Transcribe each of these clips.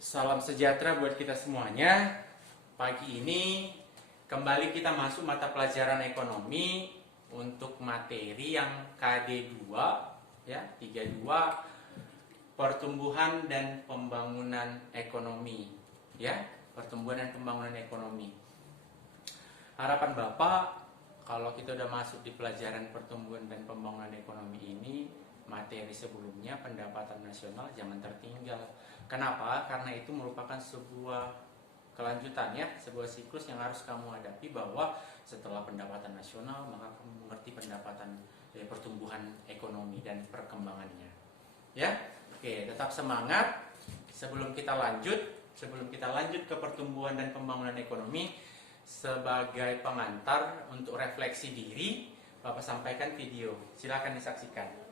Salam sejahtera buat kita semuanya. Pagi ini kembali kita masuk mata pelajaran ekonomi untuk materi yang KD2 ya, 32 pertumbuhan dan pembangunan ekonomi ya, pertumbuhan dan pembangunan ekonomi. Harapan Bapak kalau kita udah masuk di pelajaran pertumbuhan dan pembangunan ekonomi ini, materi sebelumnya pendapatan nasional jangan tertinggal. Kenapa? Karena itu merupakan sebuah kelanjutan ya, sebuah siklus yang harus kamu hadapi, bahwa setelah pendapatan nasional maka kamu mengerti pendapatan pertumbuhan ekonomi dan perkembangannya. Ya, oke, tetap semangat. Sebelum kita lanjut ke pertumbuhan dan pembangunan ekonomi, sebagai pengantar untuk refleksi diri, Bapak sampaikan video. Silakan disaksikan.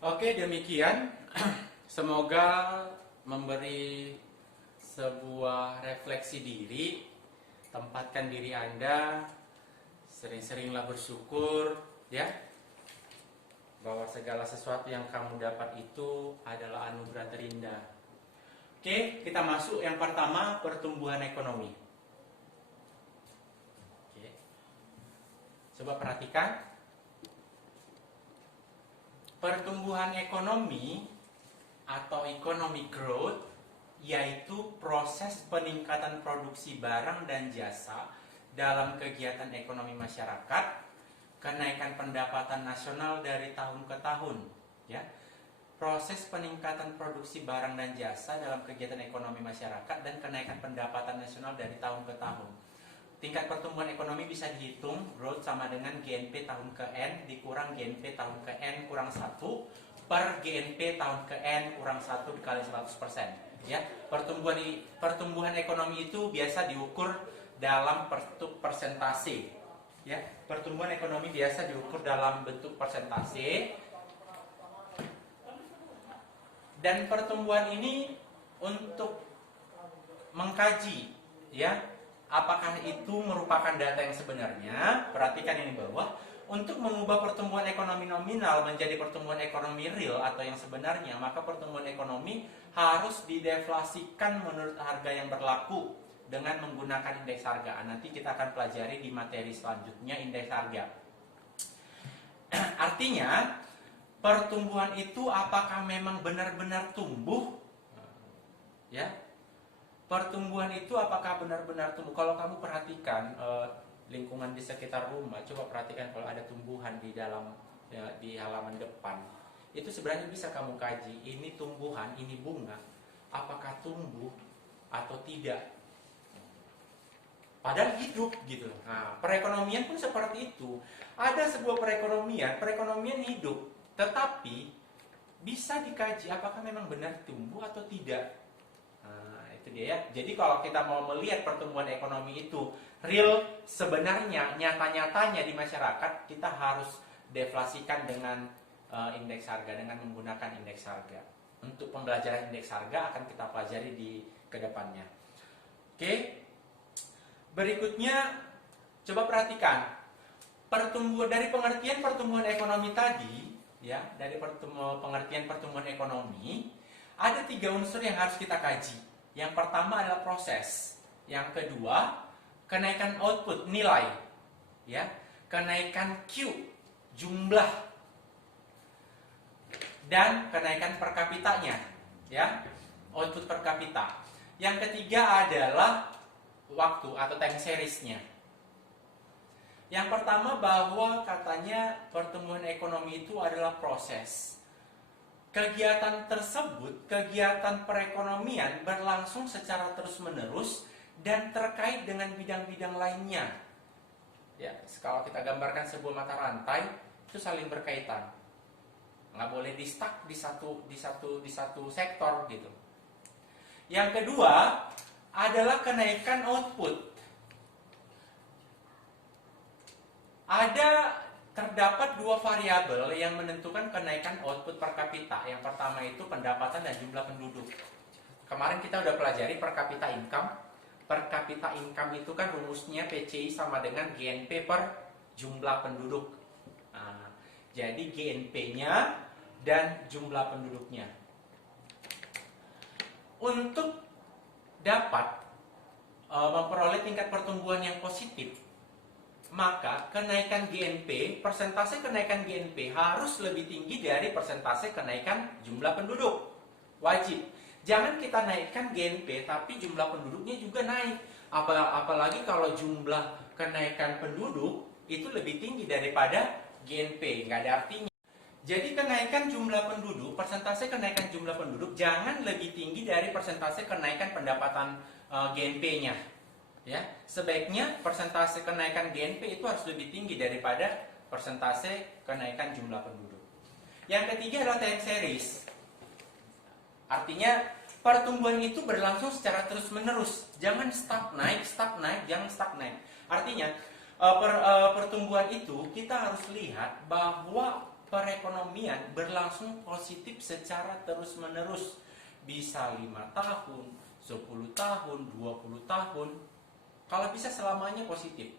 Oke, demikian. Semoga memberi sebuah refleksi diri. Tempatkan diri Anda, sering-seringlah bersyukur ya, bahwa segala sesuatu yang kamu dapat itu adalah anugerah terindah. Oke, kita masuk yang pertama, pertumbuhan ekonomi. Oke. Coba perhatikan. Pertumbuhan ekonomi atau economic growth yaitu proses peningkatan produksi barang dan jasa dalam kegiatan ekonomi masyarakat, kenaikan pendapatan nasional dari tahun ke tahun, ya. Proses peningkatan produksi barang dan jasa dalam kegiatan ekonomi masyarakat dan kenaikan pendapatan nasional dari tahun ke tahun. Tingkat pertumbuhan ekonomi bisa dihitung, growth sama dengan GNP tahun ke N dikurang GNP tahun ke N kurang 1 per GNP tahun ke N kurang 1 dikali 100%. Ya, pertumbuhan ekonomi itu biasa diukur dalam bentuk persentase. Ya, pertumbuhan ekonomi biasa diukur dalam bentuk persentase. Dan pertumbuhan ini untuk mengkaji, ya, apakah itu merupakan data yang sebenarnya? Perhatikan ini bawah. Untuk mengubah pertumbuhan ekonomi nominal menjadi pertumbuhan ekonomi real atau yang sebenarnya, maka pertumbuhan ekonomi harus dideflasikan menurut harga yang berlaku dengan menggunakan indeks harga. Nanti kita akan pelajari di materi selanjutnya indeks harga. Artinya, pertumbuhan itu apakah memang benar-benar tumbuh? Ya, pertumbuhan itu apakah benar-benar tumbuh? Kalau kamu perhatikan lingkungan di sekitar rumah, coba perhatikan kalau ada tumbuhan di dalam ya, di halaman depan. Itu sebenarnya bisa kamu kaji, ini tumbuhan, ini bunga, apakah tumbuh atau tidak. Padahal hidup gitu. Nah, perekonomian pun seperti itu. Ada sebuah perekonomian hidup, tetapi bisa dikaji apakah memang benar tumbuh atau tidak. Nah, itu dia ya. Jadi kalau kita mau melihat pertumbuhan ekonomi itu real sebenarnya nyata-nyatanya di masyarakat, kita harus deflasikan dengan indeks harga, dengan menggunakan indeks harga. Untuk pembelajaran indeks harga akan kita pelajari di kedepannya. Oke. Berikutnya, coba perhatikan dari pengertian pertumbuhan ekonomi tadi, ya, dari pengertian pertumbuhan ekonomi, ada 3 unsur yang harus kita kaji. Yang pertama adalah proses, yang kedua kenaikan output nilai, ya, kenaikan Q jumlah, dan kenaikan per kapitanya, ya, output per kapita. Yang ketiga adalah waktu atau time series-nya. Yang pertama bahwa katanya pertumbuhan ekonomi itu adalah proses. Kegiatan tersebut, kegiatan perekonomian berlangsung secara terus-menerus dan terkait dengan bidang-bidang lainnya. Ya, kalau kita gambarkan sebuah mata rantai, itu saling berkaitan. Nggak boleh di-stuck di satu sektor gitu. Yang kedua adalah kenaikan output. Terdapat 2 variabel yang menentukan kenaikan output per kapita. Yang pertama itu pendapatan dan jumlah penduduk. Kemarin kita udah pelajari per kapita income. Per kapita income itu kan rumusnya PCI sama dengan GNP per jumlah penduduk. Nah, jadi GNP-nya dan jumlah penduduknya. Untuk dapat memperoleh tingkat pertumbuhan yang positif, maka kenaikan GNP, persentase kenaikan GNP harus lebih tinggi dari persentase kenaikan jumlah penduduk. Wajib. Jangan kita naikkan GNP tapi jumlah penduduknya juga naik. Apalagi kalau jumlah kenaikan penduduk itu lebih tinggi daripada GNP, nggak ada artinya. Jadi kenaikan jumlah penduduk, persentase kenaikan jumlah penduduk jangan lebih tinggi dari persentase kenaikan pendapatan GNP-nya. Ya, sebaiknya persentase kenaikan GNP itu harus lebih tinggi daripada persentase kenaikan jumlah penduduk. Yang ketiga adalah time series. Artinya pertumbuhan itu berlangsung secara terus-menerus. Jangan stop naik, jangan stop naik. Artinya pertumbuhan itu kita harus lihat bahwa perekonomian berlangsung positif secara terus-menerus. Bisa 5 tahun, 10 tahun, 20 tahun. Kalau bisa selamanya positif.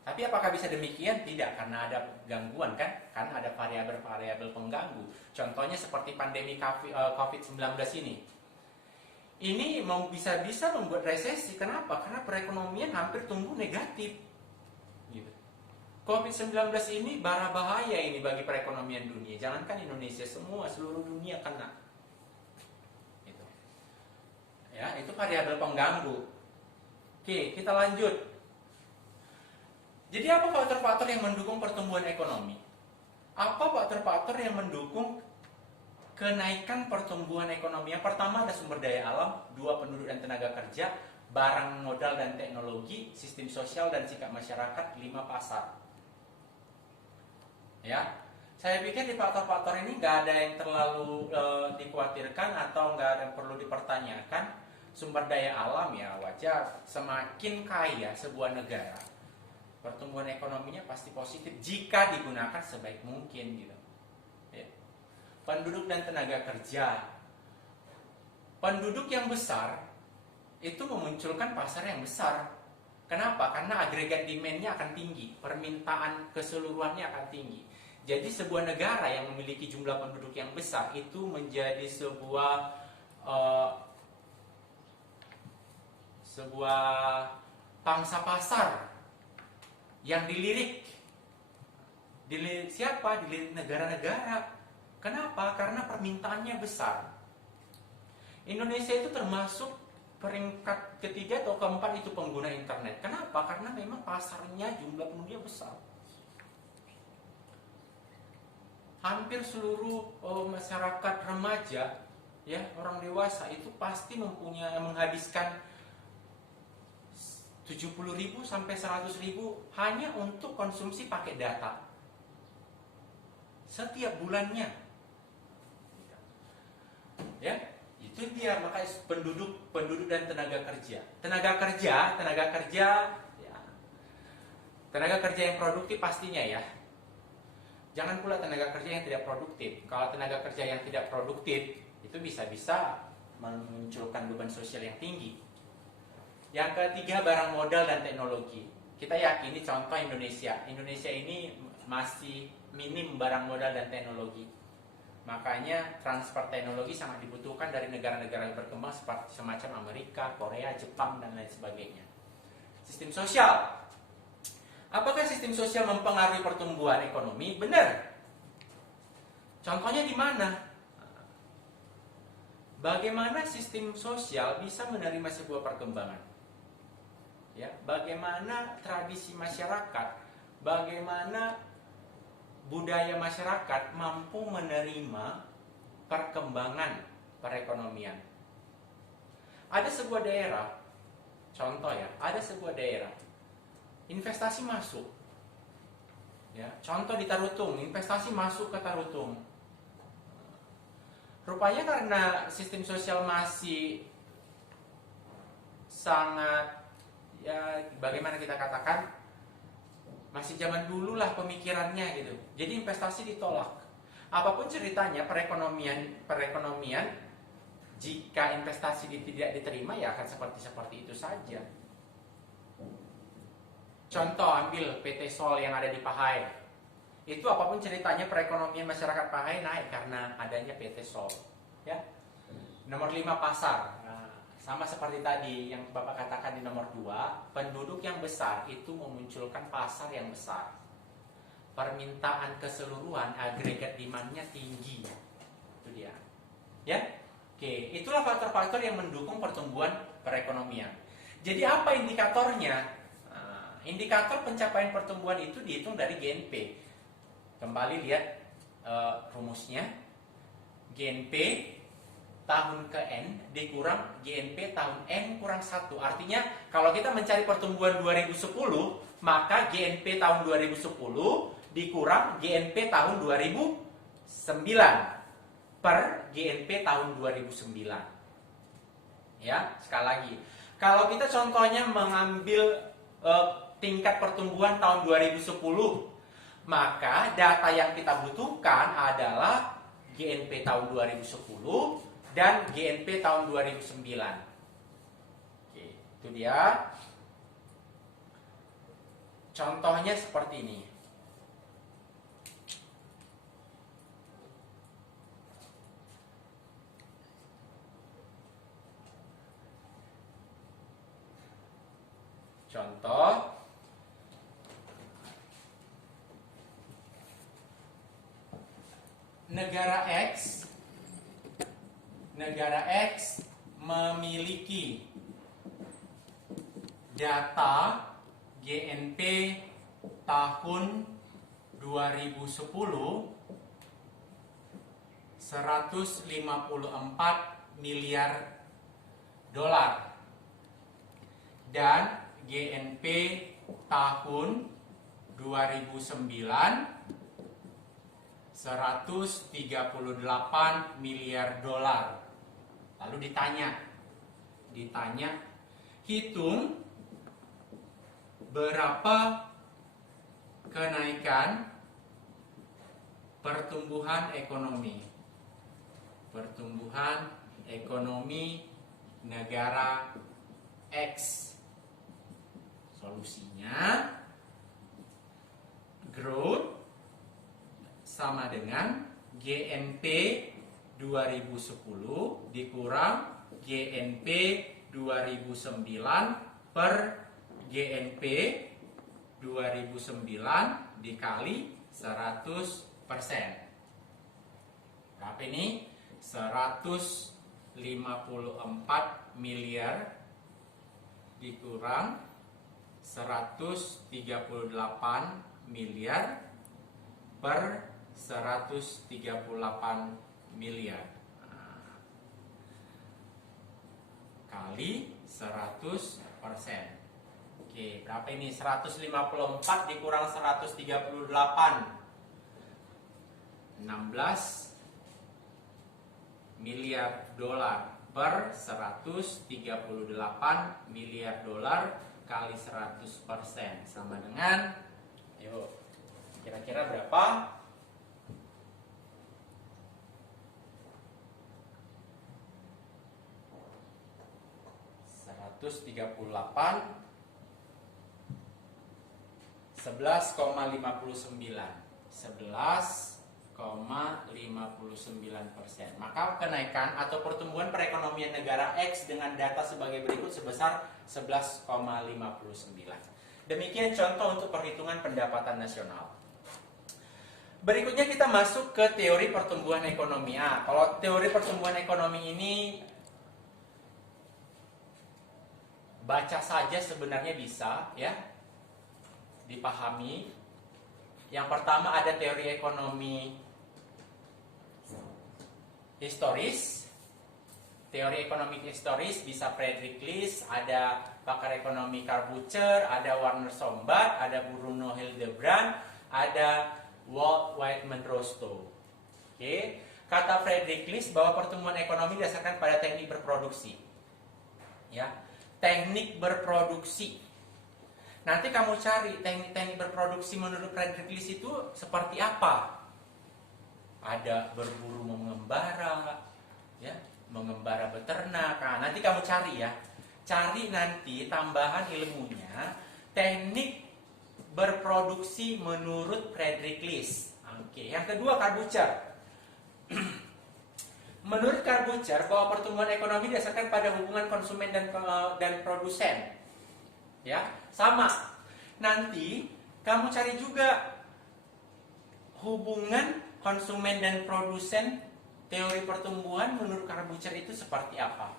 Tapi apakah bisa demikian? Tidak, karena ada gangguan kan? Karena ada variabel-variabel pengganggu. Contohnya seperti pandemi COVID-19 ini. Ini bisa-bisa membuat resesi. Kenapa? Karena perekonomian hampir tumbuh negatif. Gitu. COVID-19 ini bara bahaya ini bagi perekonomian dunia. Jangankan Indonesia, seluruh dunia kena. Gitu. Ya, itu variabel pengganggu. Oke, kita lanjut. Jadi apa faktor-faktor yang mendukung pertumbuhan ekonomi? Apa faktor-faktor yang mendukung kenaikan pertumbuhan ekonomi? Yang pertama ada sumber daya alam, 2 penduduk dan tenaga kerja, barang modal dan teknologi, sistem sosial dan sikap masyarakat, 5 pasar. Ya, saya pikir di faktor-faktor ini nggak ada yang terlalu dikhawatirkan atau nggak ada yang perlu dipertanyakan. Sumber daya alam ya wajar, semakin kaya sebuah negara, pertumbuhan ekonominya pasti positif jika digunakan sebaik mungkin gitu. Ya. Penduduk dan tenaga kerja, penduduk yang besar itu memunculkan pasar yang besar. Kenapa? Karena agregat demand-nya akan tinggi, permintaan keseluruhannya akan tinggi. Jadi sebuah negara yang memiliki jumlah penduduk yang besar itu menjadi sebuah pangsa pasar yang dilirik. Dilirik siapa? Dilirik negara-negara. Kenapa? Karena permintaannya besar. Indonesia itu termasuk peringkat ketiga atau keempat itu pengguna internet. Kenapa? Karena memang pasarnya jumlah penduduknya besar. hampir seluruh masyarakat remaja, ya, orang dewasa itu pasti menghabiskan 70.000 sampai 100.000 hanya untuk konsumsi pakai data setiap bulannya. Ya, itu dia. Makanya penduduk dan tenaga kerja ya, tenaga kerja yang produktif pastinya ya. Jangan pula tenaga kerja yang tidak produktif. Kalau tenaga kerja yang tidak produktif itu bisa-bisa memunculkan beban sosial yang tinggi. Yang ketiga, barang modal dan teknologi. Kita yakini contoh Indonesia ini masih minim barang modal dan teknologi. Makanya transfer teknologi sangat dibutuhkan dari negara-negara berkembang seperti semacam Amerika, Korea, Jepang, dan lain sebagainya. Sistem sosial. Apakah sistem sosial mempengaruhi pertumbuhan ekonomi? Benar. Contohnya di mana? Bagaimana sistem sosial bisa menerima sebuah perkembangan? Ya, bagaimana tradisi masyarakat, bagaimana budaya masyarakat mampu menerima perkembangan perekonomian. Ada sebuah daerah, contoh ya, ada sebuah daerah investasi masuk, ya, contoh di Tarutung, investasi masuk ke Tarutung. Rupanya karena sistem sosial masih sangat, ya, bagaimana kita katakan, masih zaman dulu lah pemikirannya gitu. Jadi investasi ditolak. Apapun ceritanya, perekonomian jika investasi tidak diterima ya akan seperti itu saja. Contoh, ambil PT Sol yang ada di Pahai. Itu apapun ceritanya, perekonomian masyarakat Pahai naik karena adanya PT Sol. Ya. Nomor 5, pasar. Nah, sama seperti tadi yang Bapak katakan di nomor 2, penduduk yang besar itu memunculkan pasar yang besar. Permintaan keseluruhan, agregat demand-nya tinggi. Itu dia. Ya. Oke, itulah faktor-faktor yang mendukung pertumbuhan perekonomian. Jadi apa indikatornya? Indikator pencapaian pertumbuhan itu dihitung dari GNP. Kembali lihat rumusnya. GNP tahun ke N dikurang GNP tahun N kurang 1. Artinya kalau kita mencari pertumbuhan 2010, maka GNP tahun 2010 dikurang GNP tahun 2009 per GNP tahun 2009. Ya, sekali lagi. Kalau kita contohnya mengambil tingkat pertumbuhan tahun 2010, maka data yang kita butuhkan adalah GNP tahun 2010 dan GNP tahun 2009. Oke, itu dia. Contohnya seperti ini. Contoh, negara X memiliki data GNP tahun 2010 $154 miliar dan GNP tahun 2009 $138 miliar. Lalu ditanya, hitung berapa kenaikan pertumbuhan ekonomi negara X. Solusinya, growth sama dengan GNP 2010 dikurang GNP 2009 per GNP 2009 dikali 100%. Berapa ini? 154 miliar dikurang 138 miliar per 138 miliar. Nah, kali 100%. Oke, berapa ini? 154 dikurang 138. 16 miliar dolar per 138 miliar dolar kali 100% sama dengan, ayo, kira-kira berapa? $138 11,59%. Maka kenaikan atau pertumbuhan perekonomian negara X dengan data sebagai berikut sebesar 11,59. Demikian contoh untuk perhitungan pendapatan nasional. Berikutnya kita masuk ke teori pertumbuhan ekonomi. Kalau teori pertumbuhan ekonomi ini baca saja sebenarnya bisa ya dipahami. Yang pertama ada teori ekonomi historis. Teori ekonomi historis bisa Friedrich List, ada pakar ekonomi Karl Butcher, ada Warner Sombart, ada Bruno Hildebrand, ada Walt Whitman Rostow. Oke, kata Friedrich List bahwa pertumbuhan ekonomi didasarkan pada teknik berproduksi. Ya, teknik berproduksi. Nanti kamu cari teknik-teknik berproduksi menurut Friedrich List itu seperti apa? Ada berburu mengembara, ya, mengembara beternak. Nah, nanti kamu cari ya. Cari nanti tambahan ilmunya teknik berproduksi menurut Friedrich List. Oke, yang kedua Karl Butcher. Menurut Karl Butcher bahwa pertumbuhan ekonomi didasarkan pada hubungan konsumen dan produsen. Ya, sama. Nanti kamu cari juga hubungan konsumen dan produsen teori pertumbuhan menurut Karl Butcher itu seperti apa.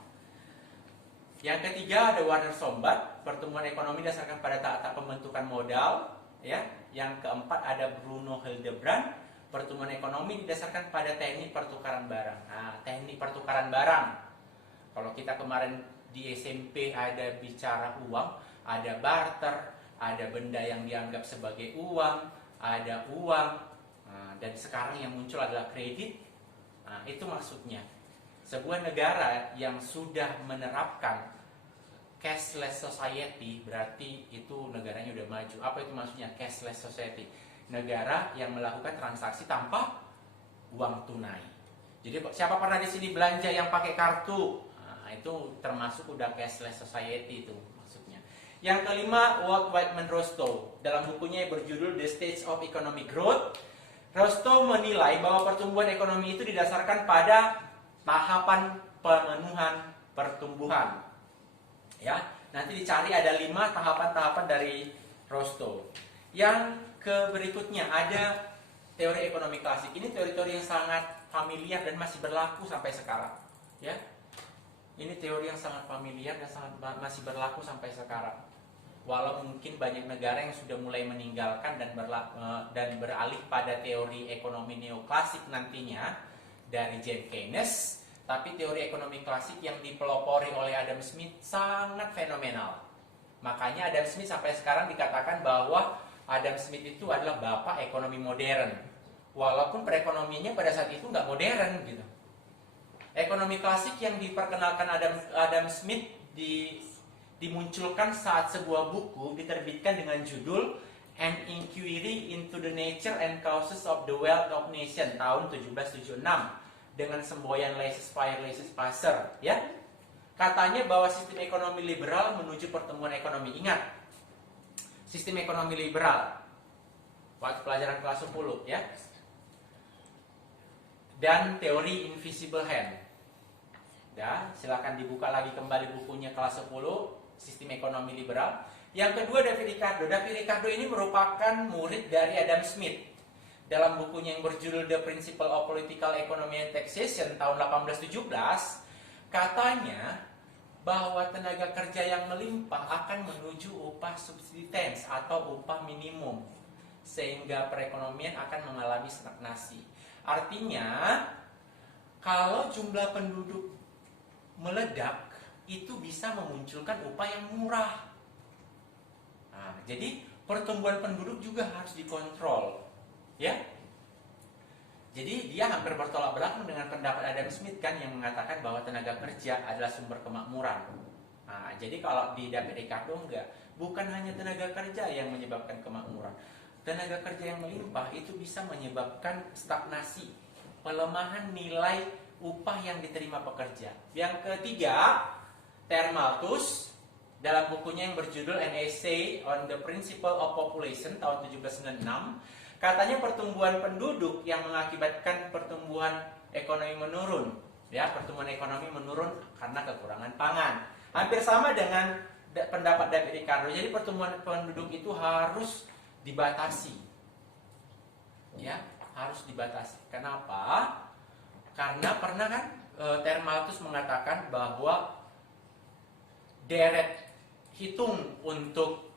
Yang ketiga ada Warner Sombart, pertumbuhan ekonomi didasarkan pada tahap pembentukan modal, ya. Yang keempat ada Bruno Hildebrand, pertumbuhan ekonomi didasarkan pada teknik pertukaran barang. Nah, teknik pertukaran barang. Kalau kita kemarin di SMP ada bicara uang, ada barter, ada benda yang dianggap sebagai uang, ada uang, dan sekarang yang muncul adalah kredit. Nah, itu maksudnya. Sebuah negara yang sudah menerapkan cashless society berarti itu negaranya udah maju. Apa itu maksudnya cashless society? Negara yang melakukan transaksi tanpa uang tunai. Jadi siapa pernah di sini belanja yang pakai kartu? Nah, itu termasuk udah cashless society itu maksudnya. Yang kelima Walt Whitman Rostow dalam bukunya yang berjudul The Stage of Economic Growth. Rostow menilai bahwa pertumbuhan ekonomi itu didasarkan pada tahapan pemenuhan pertumbuhan. Ya, nanti dicari ada 5 tahapan-tahapan dari Rostow. Yang berikutnya ada teori ekonomi klasik. Ini teori-teori yang sangat familiar dan masih berlaku sampai sekarang. Ya, ini teori yang sangat familiar dan masih berlaku sampai sekarang. Walau mungkin banyak negara yang sudah mulai meninggalkan dan beralih pada teori ekonomi neoklasik nantinya dari James Keynes. Tapi teori ekonomi klasik yang dipelopori oleh Adam Smith sangat fenomenal. Makanya Adam Smith sampai sekarang dikatakan bahwa Adam Smith itu adalah bapak ekonomi modern. Walaupun perekonomiannya pada saat itu nggak modern gitu. Ekonomi klasik yang diperkenalkan Adam Smith dimunculkan saat sebuah buku diterbitkan dengan judul An Inquiry into the Nature and Causes of the Wealth of Nations tahun 1776. Dengan semboyan laissez-passer, ya. Katanya bahwa sistem ekonomi liberal menuju pertumbuhan ekonomi. Ingat, sistem ekonomi liberal waktu pelajaran kelas 10, ya. Dan teori invisible hand. Ya, silakan dibuka lagi kembali bukunya kelas 10, sistem ekonomi liberal. Yang kedua David Ricardo. David Ricardo ini merupakan murid dari Adam Smith. Dalam bukunya yang berjudul The Principle of Political Economy and Taxation tahun 1817, katanya bahwa tenaga kerja yang melimpah akan menuju upah subsistence atau upah minimum. sehingga perekonomian akan mengalami stagnasi. Artinya, kalau jumlah penduduk meledak, itu bisa memunculkan upah yang murah. Nah, jadi pertumbuhan penduduk juga harus dikontrol, ya. Jadi dia hampir bertolak belakang dengan pendapat Adam Smith kan yang mengatakan bahwa tenaga kerja adalah sumber kemakmuran. Nah, jadi kalau di David Ricardo enggak, bukan hanya tenaga kerja yang menyebabkan kemakmuran. Tenaga kerja yang melimpah itu bisa menyebabkan stagnasi, pelemahan nilai upah yang diterima pekerja. Yang ketiga, Terry Malthus dalam bukunya yang berjudul An Essay on the Principle of Population tahun 1796, katanya pertumbuhan penduduk yang mengakibatkan pertumbuhan ekonomi menurun. Ya, pertumbuhan ekonomi menurun karena kekurangan pangan. Hampir sama dengan pendapat David Ricardo. Jadi pertumbuhan penduduk itu harus dibatasi. Ya, harus dibatasi. Kenapa? Karena pernah kan Terry Malthus mengatakan bahwa deret hitung untuk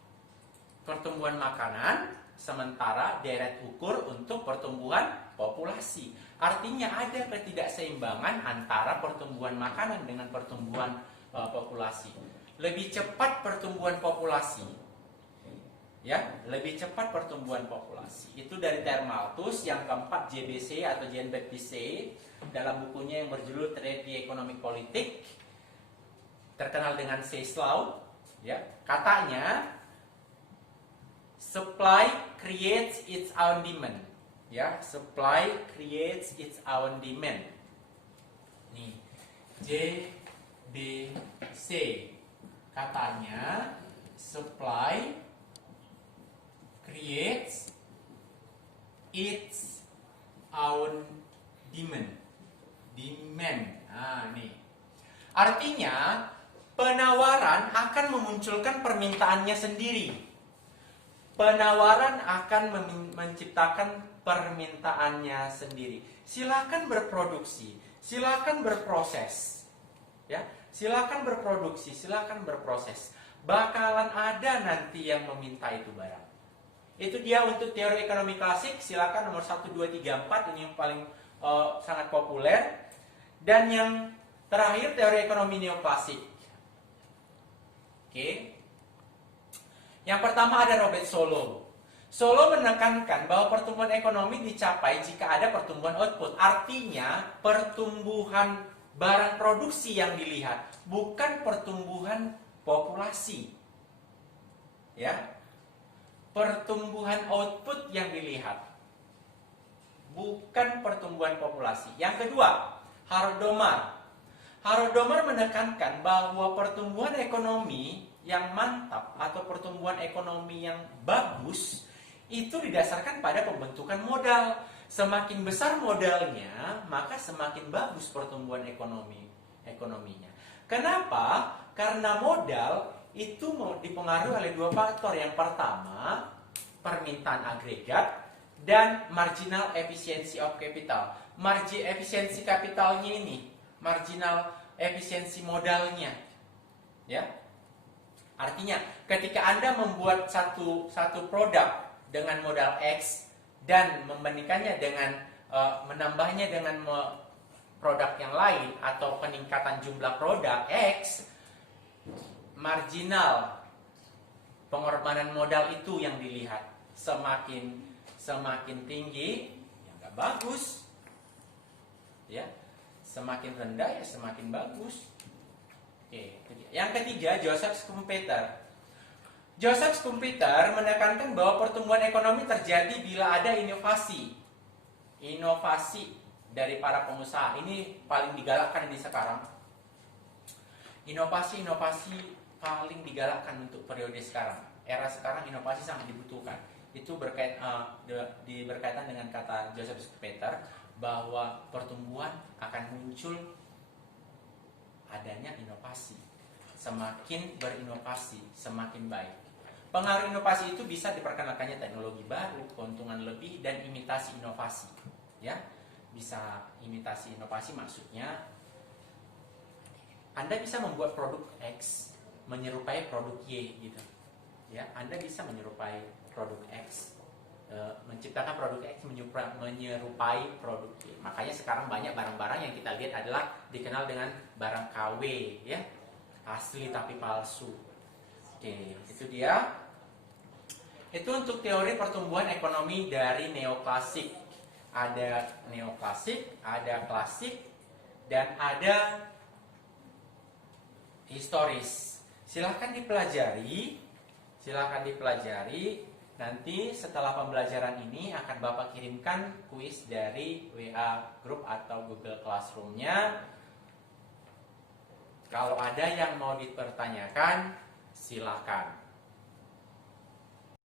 pertumbuhan makanan, sementara deret ukur untuk pertumbuhan populasi. Artinya ada ketidakseimbangan antara pertumbuhan makanan dengan pertumbuhan populasi. Lebih cepat pertumbuhan populasi, ya, lebih cepat pertumbuhan populasi. Itu dari Terry Malthus. Yang keempat, JBC atau Jean Baptiste dalam bukunya yang berjudul Teori Ekonomi Politik, terkenal dengan Say's Law, ya, katanya supply creates its own demand. Ya, supply creates its own demand. Nih, JBC katanya supply creates its own demand. Demand. Nah, nih. Artinya penawaran akan memunculkan permintaannya sendiri. Penawaran akan menciptakan permintaannya sendiri. Silakan berproduksi, silakan berproses. Ya, silakan berproduksi, silakan berproses. Bakalan ada nanti yang meminta itu barang. Itu dia untuk teori ekonomi klasik. Silakan nomor 1, 2, 3, 4 ini yang paling sangat populer. Dan yang terakhir teori ekonomi neoklasik. Oke. Yang pertama ada Robert Solow. Solow menekankan bahwa pertumbuhan ekonomi dicapai jika ada pertumbuhan output. Artinya pertumbuhan barang produksi yang dilihat, bukan pertumbuhan populasi. Ya. Pertumbuhan output yang dilihat, bukan pertumbuhan populasi. Yang kedua, Harold Domar. Harold Domar menekankan bahwa pertumbuhan ekonomi yang mantap atau pertumbuhan ekonomi yang bagus itu didasarkan pada pembentukan modal. Semakin besar modalnya, maka semakin bagus pertumbuhan ekonominya. Kenapa? Karena modal itu dipengaruhi oleh dua faktor. Yang pertama, permintaan agregat dan marginal efficiency of capital. Margin efisiensi kapitalnya ini, marginal efisiensi modalnya. Ya. Artinya, ketika Anda membuat satu produk dengan modal X dan membandingkannya dengan menambahnya dengan produk yang lain atau peningkatan jumlah produk X, marginal pengorbanan modal itu yang dilihat. Semakin tinggi, ya nggak bagus. Ya, semakin rendah ya semakin bagus. Oke, yang ketiga, Joseph Schumpeter. Joseph Schumpeter menekankan bahwa pertumbuhan ekonomi terjadi bila ada inovasi. Inovasi dari para pengusaha. Ini paling digalakkan di sekarang. Inovasi paling digalakkan untuk periode sekarang. Era sekarang inovasi sangat dibutuhkan. Itu berkaitan dengan kata Joseph Schumpeter bahwa pertumbuhan akan muncul adanya inovasi. Semakin berinovasi, semakin baik. Pengaruh inovasi itu bisa diperkenalkannya teknologi baru, keuntungan lebih, dan imitasi inovasi. Ya, bisa imitasi inovasi maksudnya Anda bisa membuat produk X menyerupai produk Y gitu. Ya, Anda bisa menyerupai produk X menciptakan produk X menyerupai produk Y. Makanya sekarang banyak barang-barang yang kita lihat adalah dikenal dengan barang KW, ya, asli tapi palsu. Oke, itu dia. Itu untuk teori pertumbuhan ekonomi dari neoklasik. Ada neoklasik, ada klasik, dan ada historis. Silahkan dipelajari. Nanti setelah pembelajaran ini akan Bapak kirimkan kuis dari WA Group atau Google Classroom-nya. Kalau ada yang mau dipertanyakan, silakan.